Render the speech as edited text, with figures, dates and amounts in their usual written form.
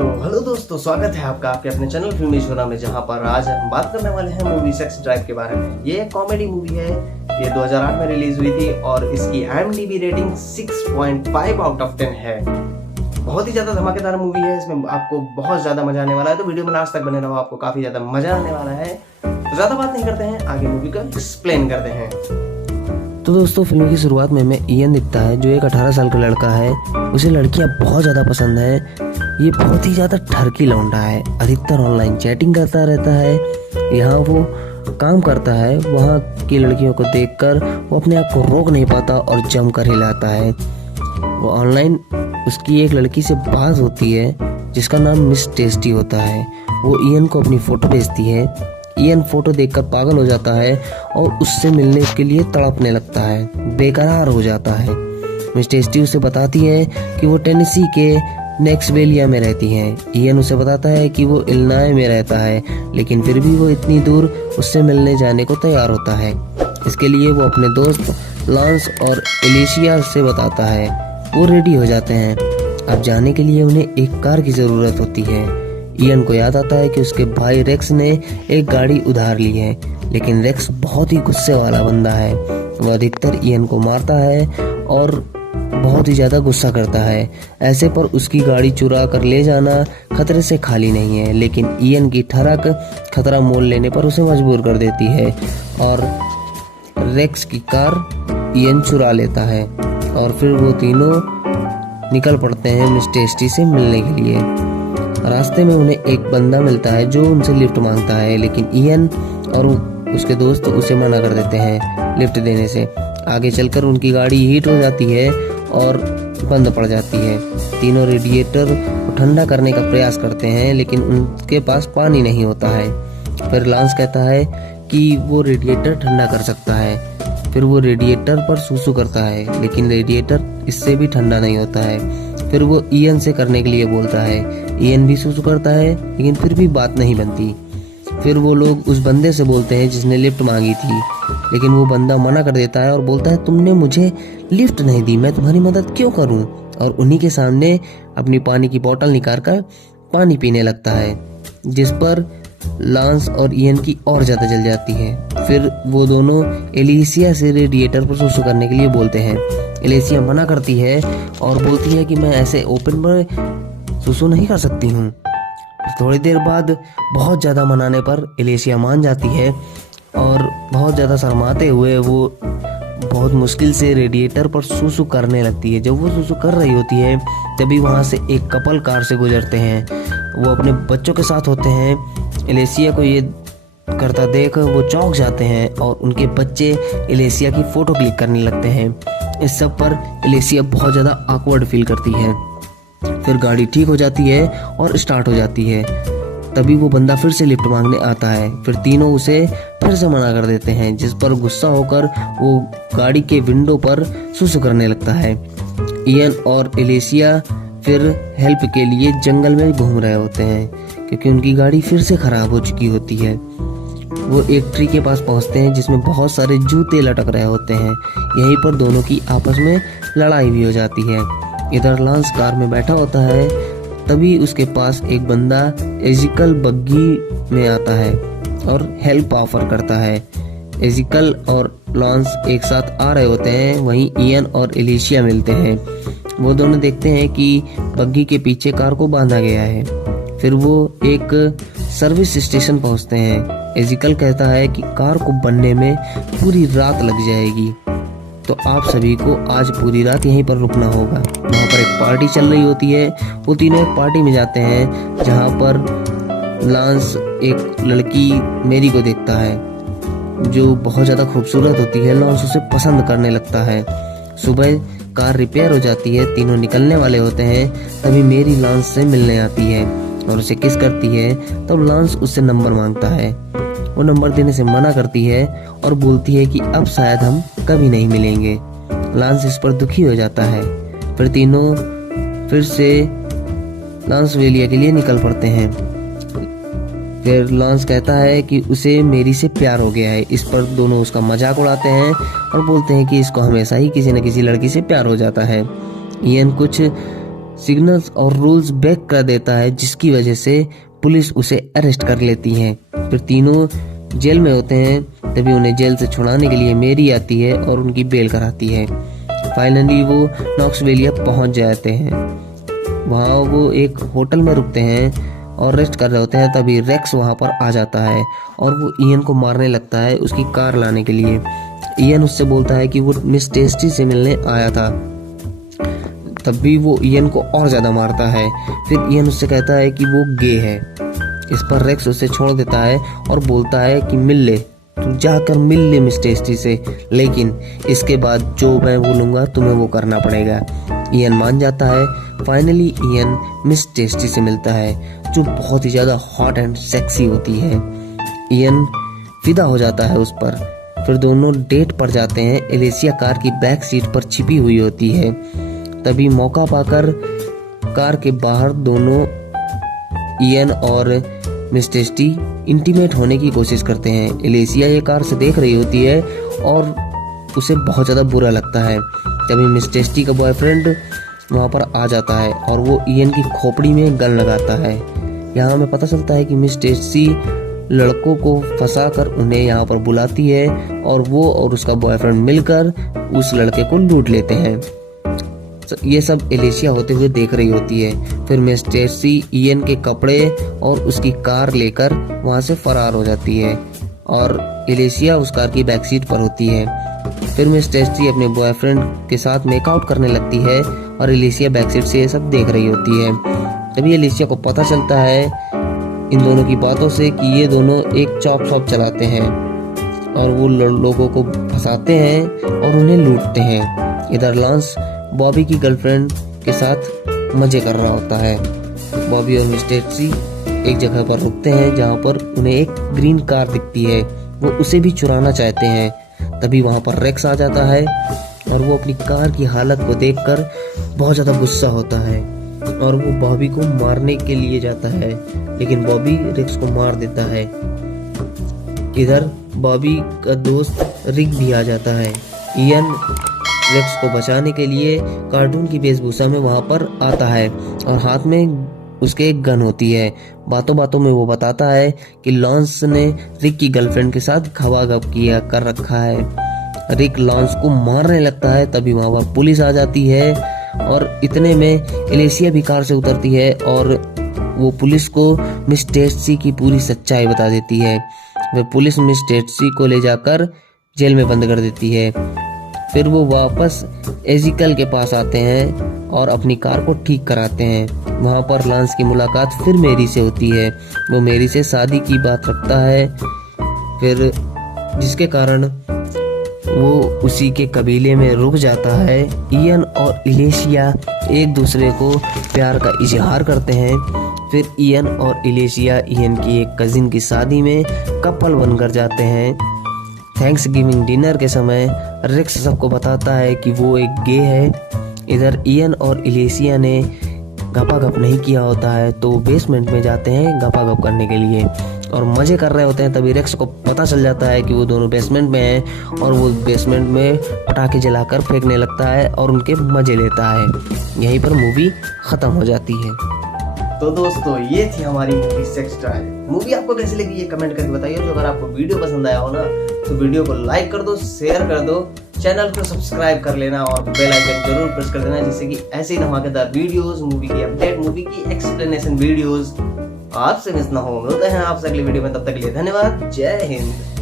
तो हेलो दोस्तों, स्वागत है आपका आपके अपने चैनल फिल्मी शोरा में, जहां पर आज हम बात करने वाले हैं मूवी सेक्स ड्राइव के बारे में। ये एक कॉमेडी मूवी है। ये 2008 में रिलीज हुई थी और इसकी IMDb रेटिंग 6.5 आउट ऑफ 10 है। बहुत ही ज़्यादा धमाकेदार मूवी है। इसमें आपको बहुत ज़्यादा मजा आने वाला है, तो वीडियो में लास्ट तक बने रहो, आपको काफ़ी ज़्यादा मजा आने वाला है। तो ज़्यादा बात नहीं करते हैं, आगे मूवी का एक्सप्लेन करते हैं। तो दोस्तों, फिल्म की शुरुआत में हमें इयन दिखता है, जो एक 18 साल का लड़का है। उसे लड़कियां बहुत ज़्यादा पसंद है। ये बहुत ही ज़्यादा ठरकी लौंडा है, अधिकतर ऑनलाइन चैटिंग करता रहता है। यहाँ वो काम करता है, वहाँ की लड़कियों को देखकर वो अपने आप को रोक नहीं पाता और जमकर हिलाता है। वो ऑनलाइन उसकी एक लड़की से बात होती है जिसका नाम मिस टेस्टी होता है। वो इयन को अपनी फ़ोटो भेजती है। इयन फोटो देखकर पागल हो जाता है और उससे मिलने के लिए तड़पने लगता है, बेकरार हो जाता है। मिस टेस्टी उसे बताती है कि वो टेनेसी के नेक्सवेलिया में रहती हैं। इयन उसे बताता है कि वो इलिनॉय में रहता है, लेकिन फिर भी वो इतनी दूर उससे मिलने जाने को तैयार होता है। इसके लिए वो अपने दोस्त लांस और एलिशिया से बताता है। वो रेडी हो जाते हैं। अब जाने के लिए उन्हें एक कार की ज़रूरत होती है। इयन को याद आता है कि उसके भाई रेक्स ने एक गाड़ी उधार ली है, लेकिन रेक्स बहुत ही गुस्से वाला बंदा है। वह अधिकतर इयन को मारता है और बहुत ही ज़्यादा गुस्सा करता है। ऐसे पर उसकी गाड़ी चुरा कर ले जाना खतरे से खाली नहीं है, लेकिन इयन की ठरक खतरा मोल लेने पर उसे मजबूर कर देती है और रेक्स की कार इयन चुरा लेता है। और फिर वो तीनों निकल पड़ते हैं मिस टेस्टी से मिलने के लिए। रास्ते में उन्हें एक बंदा मिलता है जो उनसे लिफ्ट मांगता है, लेकिन इयन और उसके दोस्त उसे मना कर देते हैं लिफ्ट देने से। आगे चलकर उनकी गाड़ी हीट हो जाती है और बंद पड़ जाती है। तीनों रेडिएटर को ठंडा करने का प्रयास करते हैं, लेकिन उनके पास पानी नहीं होता है। फिर लांस कहता है कि वो रेडिएटर ठंडा कर सकता है। फिर वो रेडिएटर पर सूसू करता है, लेकिन रेडिएटर इससे भी ठंडा नहीं होता है। फिर वो इयन से करने के लिए बोलता है। इयन भी सूसू करता है, लेकिन फिर भी बात नहीं बनती। फिर वो लोग उस बंदे से बोलते हैं जिसने लिफ्ट मांगी थी, लेकिन वो बंदा मना कर देता है और बोलता है, तुमने मुझे लिफ्ट नहीं दी, मैं तुम्हारी मदद क्यों करूं? और उन्हीं के सामने अपनी पानी की बोतल निकाल कर पानी पीने लगता है, जिस पर लांस और इयन की और ज़्यादा जल जाती है। फिर वो दोनों एलिसिया से रेडिएटर पर सूसू करने के लिए बोलते हैं। एलिसिया मना करती है और बोलती है कि मैं ऐसे ओपन पर सूसू नहीं कर सकती हूँ। थोड़ी देर बाद बहुत ज़्यादा मनाने पर एलिसिया मान जाती है और बहुत ज़्यादा शर्माते हुए वो बहुत मुश्किल से रेडिएटर पर सूसू करने लगती है। जब वो सूसू कर रही होती है तभी वहाँ से एक कपल कार से गुजरते हैं। वो अपने बच्चों के साथ होते हैं। एलिसिया को ये करता देख वो चौंक जाते हैं और उनके बच्चे एलिसिया की फ़ोटो क्लिक करने लगते हैं। इस सब पर एलिसिया बहुत ज़्यादा ऑकवर्ड फील करती है। फिर गाड़ी ठीक हो जाती है और स्टार्ट हो जाती है। तभी वो बंदा फिर से लिफ्ट मांगने आता है। फिर तीनों उसे फिर से मना कर देते हैं, जिस पर गुस्सा होकर वो गाड़ी के विंडो पर सूसू करने लगता है। इयन और एलिसिया फिर हेल्प के लिए जंगल में घूम रहे होते हैं, क्योंकि उनकी गाड़ी फिर से खराब हो चुकी होती है। वो एक ट्री के पास पहुंचते हैं जिसमें बहुत सारे जूते लटक रहे होते हैं। यहीं पर दोनों की आपस में लड़ाई भी हो जाती है। इधर लांस कार में बैठा होता है, तभी उसके पास एक बंदा एजिकल बग्गी में आता है और हेल्प ऑफर करता है। एजिकल और लांस एक साथ आ रहे होते हैं, वहीं इयन और एलिशिया मिलते हैं। वो दोनों देखते हैं कि बग्गी के पीछे कार को बांधा गया है। फिर वो एक सर्विस स्टेशन पहुंचते हैं। एजिकल कहता है कि कार को बनने में पूरी रात लग जाएगी, तो आप सभी को आज पूरी रात यहीं पर रुकना होगा। वहाँ पर एक पार्टी चल रही होती है। वो तीनों एक पार्टी में जाते हैं, जहाँ पर लांस एक लड़की मेरी को देखता है जो बहुत ज़्यादा खूबसूरत होती है। लांस उसे पसंद करने लगता है। सुबह कार रिपेयर हो जाती है, तीनों निकलने वाले होते हैं, तभी मेरी लांस से मिलने आती है और उसे किस करती है। तब लांस उससे नंबर मांगता है। वो नंबर देने से मना करती है और बोलती है कि अब शायद हम कभी नहीं मिलेंगे। लांस इस पर दुखी हो जाता है। फिर तीनों फिर से लांसवेलिया के लिए निकल पड़ते हैं। फिर लांस कहता है कि उसे मेरी से प्यार हो गया है। इस पर दोनों उसका मजाक उड़ाते हैं और बोलते हैं कि इसको हमेशा ही किसी न किसी लड़की से प्यार हो जाता है। इयन कुछ सिग्नल्स और रूल्स ब्रेक कर देता है, जिसकी वजह से पुलिस उसे अरेस्ट कर लेती है। फिर तीनों जेल में होते हैं, तभी उन्हें जेल से छुड़ाने के लिए मेरी आती है और उनकी बेल कराती है। फाइनली वो नॉक्सविलिया पहुंच जाते हैं। वहाँ वो एक होटल में रुकते हैं और रेस्ट कर रहे होते हैं, तभी रेक्स वहाँ पर आ जाता है और वो इयन को मारने लगता है उसकी कार लाने के लिए। इयन उससे बोलता है कि वो मिस टेस्टी से मिलने आया था। तब भी वो इयन को और ज़्यादा मारता है। फिर इयन उससे कहता है कि वो गे है। इस पर रेक्स उसे छोड़ देता है और बोलता है कि मिल ले, तू जाकर मिल ले मिस टेस्टी से, लेकिन इसके बाद जो मैं बोलूँगा तुम्हें वो करना पड़ेगा। इयन मान जाता है। फाइनली इयन मिस टेस्टी से मिलता है, जो बहुत ही ज़्यादा हॉट एंड सेक्सी होती है। इयन फिदा हो जाता है उस पर। फिर दोनों डेट पर जाते हैं। एलिसिया कार की बैक सीट पर छिपी हुई होती है। तभी मौका पाकर कार के बाहर दोनों इयन और मिस टेस्टी इंटीमेट होने की कोशिश करते हैं। एलिसिया ये कार से देख रही होती है और उसे बहुत ज़्यादा बुरा लगता है। तभी मिस टेस्टी का बॉयफ्रेंड वहाँ पर आ जाता है और वो इयन की खोपड़ी में गन लगाता है। यहाँ हमें पता चलता है कि मिस टेस्टी लड़कों को फंसाकर उन्हें यहाँ पर बुलाती है और वो और उसका बॉयफ्रेंड मिलकर उस लड़के को लूट लेते हैं। ये सब एलिसिया होते हुए देख रही होती है। फिर मिस टेस्टी इयन के कपड़े और उसकी कार लेकर वहाँ से फरार हो जाती है और एलिसिया उस कार की बैक सीट पर होती है। फिर मिस टेस्टी अपने बॉयफ्रेंड के साथ मेकआउट करने लगती है और एलिसिया बैक सीट से ये सब देख रही होती है। तभी एलिसिया को पता चलता है इन दोनों की बातों से कि ये दोनों एक चॉप शॉप चलाते हैं और वो लोगों को फंसाते हैं और उन्हें लूटते हैं। इधर लॉन्स बॉबी की गर्लफ्रेंड के साथ मजे कर रहा होता है। बॉबी और मिस टेस्टी एक जगह पर रुकते हैं जहाँ पर उन्हें एक ग्रीन कार दिखती है। वो उसे भी चुराना चाहते हैं। तभी वहाँ पर रेक्स आ जाता है और वो अपनी कार की हालत को देखकर बहुत ज़्यादा गुस्सा होता है और वो बॉबी को मारने के लिए जाता है, लेकिन बॉबी रेक्स को मार देता है। इधर बॉबी का दोस्त रिक भी आ जाता है। इयन रेक्स को बचाने के लिए कार्टून की वेशभूषा में वहाँ पर आता है और हाथ में उसके एक गन होती है। बातों बातों में वो बताता है कि लॉन्स ने रिक की गर्लफ्रेंड के साथ खवागप किया कर रखा है। रिक लॉन्स को मारने लगता है। तभी वहाँ पर पुलिस आ जाती है और इतने में एलिसिया भी कार से उतरती है और वो पुलिस को मिस टेस्टी की पूरी सच्चाई बता देती है। वह पुलिस मिस टेस्टी को ले जाकर जेल में बंद कर देती है। फिर वो वापस एजिकल के पास आते हैं और अपनी कार को ठीक कराते हैं। वहाँ पर लॉन्स की मुलाकात फिर मेरी से होती है। वो मेरी से शादी की बात रखता है, फिर जिसके कारण वो उसी के कबीले में रुक जाता है। इयन और एलिसिया एक दूसरे को प्यार का इजहार करते हैं। फिर इयन और एलिसिया इयन की एक कजिन की शादी में कपल बनकर जाते हैं। थैंक्स गिविंग डिनर के समय रिक्स सबको बताता है कि वो एक गे है। इधर इयन और एलिसिया ने गपागप नहीं किया होता है तो बेसमेंट में जाते हैं गपागप करने के लिए और मजे कर रहे होते हैं। तभी रेक्स को पता चल जाता है कि वो दोनों बेसमेंट में हैं और वो बेसमेंट में पटाखे जलाकर फेंकने लगता है और उनके मजे लेता है। यहीं पर मूवी खत्म हो जाती है। तो दोस्तों ये थी हमारी मूवी सेक्स ड्राइव। मूवी आपको कैसी लगी ये कमेंट करके बताइए। तो अगर आपको वीडियो पसंद आया हो ना तो वीडियो को लाइक कर दो, शेयर कर दो, चैनल को सब्सक्राइब कर लेना और बेल आइकन जरूर प्रेस कर देना, जिससे कि ऐसे ही धमाकेदार वीडियोस, मूवी की अपडेट, मूवी की एक्सप्लेनेशन वीडियोस आपसे मिस ना हो। मिलते हैं आपसे अगली वीडियो में, तब तक के लिए धन्यवाद। जय हिंद।